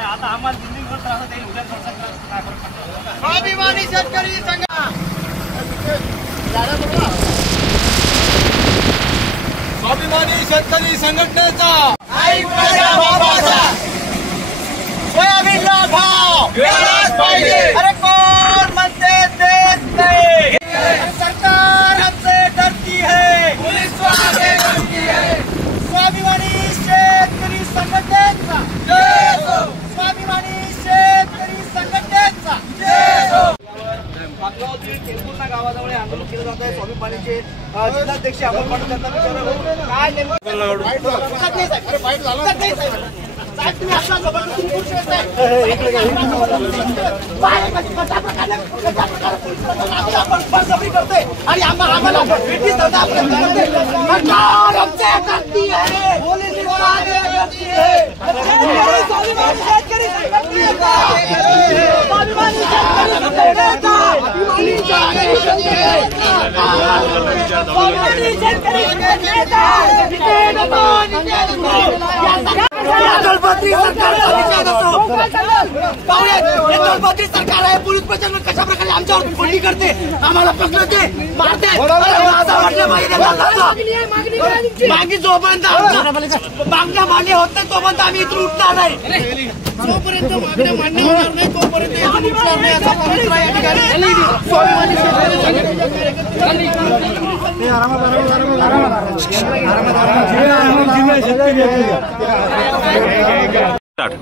आता आम्हाला बिल्डिंगवर त्रास होत स्वाभिमानी शेतकरी स्वाभिमानी शेतकरी संघटनेचा सोयाबीनला भाव मिळालाच पाहिजे. अरे कोण म्हणते देत नाही. सरकार हमसे डरती है, पुलिस वाले डरती है. स्वाभिमानी शेतकरी संघटनेचा जय हो. स्वाभिमानी शेतकरी संघटनेचा जय हो. पूर्ण गावाजवळ आंदोलन केलं जात आहे. स्वाभिमानीचे जिल्हाध्यक्ष अमोल पाटील यांना विचारलं काय तुम्ही आपला जबरदस्ती खुश करते आणि आम्हाला ब्रिटिश दलपत्री सरकार आहे. पोलीस प्रशासन कशा प्रकारे आमच्यावर बंदी करते, आम्हाला पकडते, मारते. मागे जोपर्यंत मागण्या मान्य होत नाही तोपर्यंत आम्ही इथून उठणार नाही. जोपर्यंत मागण्या मान्य होणार नाही तोपर्यंत इथून उठणार नाही असा पवित्रा या ठिकाणी स्वाभिमानी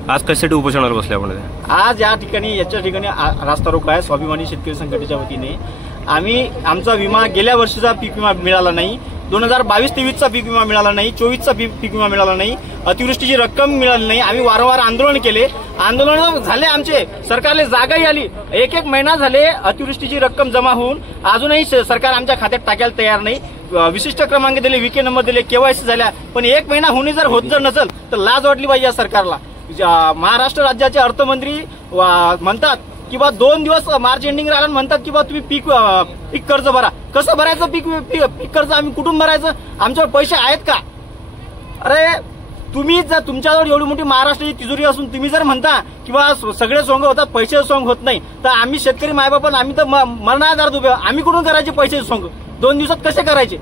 आज कशासाठी उपोषणाला बसले आपण? आज या ठिकाणी रास्ता रोको आहे स्वाभिमानी शेतकरी संघटनेच्या वतीने. आमचा विमा गेल्या वर्षीचा पीक विमा मिळाला नाही, 2022-23चा पीक विमा मिळाला नाही, 24चा पीक विमा मिळाला नाही, अतिवृष्टीची रक्कम मिळाली नाही. आम्ही वारंवार आंदोलन केले, आंदोलन झाले आमचे, सरकारला जागाही आली. एक महिना झाले अतिवृष्टीची रक्कम जमा होऊन अजूनही सरकार आमच्या खात्यात टाकायला तयार नाही. विशिष्ट क्रमांक दिले, विके नंबर दिले, केवायसी झाल्या, पण 1 महिना होऊन जर नसेल तर लाज वाटली पाहिजे या सरकारला. महाराष्ट्र राज्याचे अर्थमंत्री म्हणतात की बा 2 दिवस मार्च एंडिंग राहिला, म्हणतात की बा तुम्ही पीक कर्ज भरा. कसं भरायचं पीक कर्ज? आम्ही कुठून भरायचं? आमच्यावर पैसे आहेत का? अरे तुम्ही जर तुमच्याजवळ एवढी मोठी महाराष्ट्राची तिजोरी असून तुम्ही जर म्हणता किंवा सगळे सोंग होतात पैसे सोंग होत नाही, तर आम्ही शेतकरी मायबापन आम्ही तर मरणाधारात उभे. आम्ही कुठून करायचे पैसे सोंग? 2 दिवसात कसे करायचे?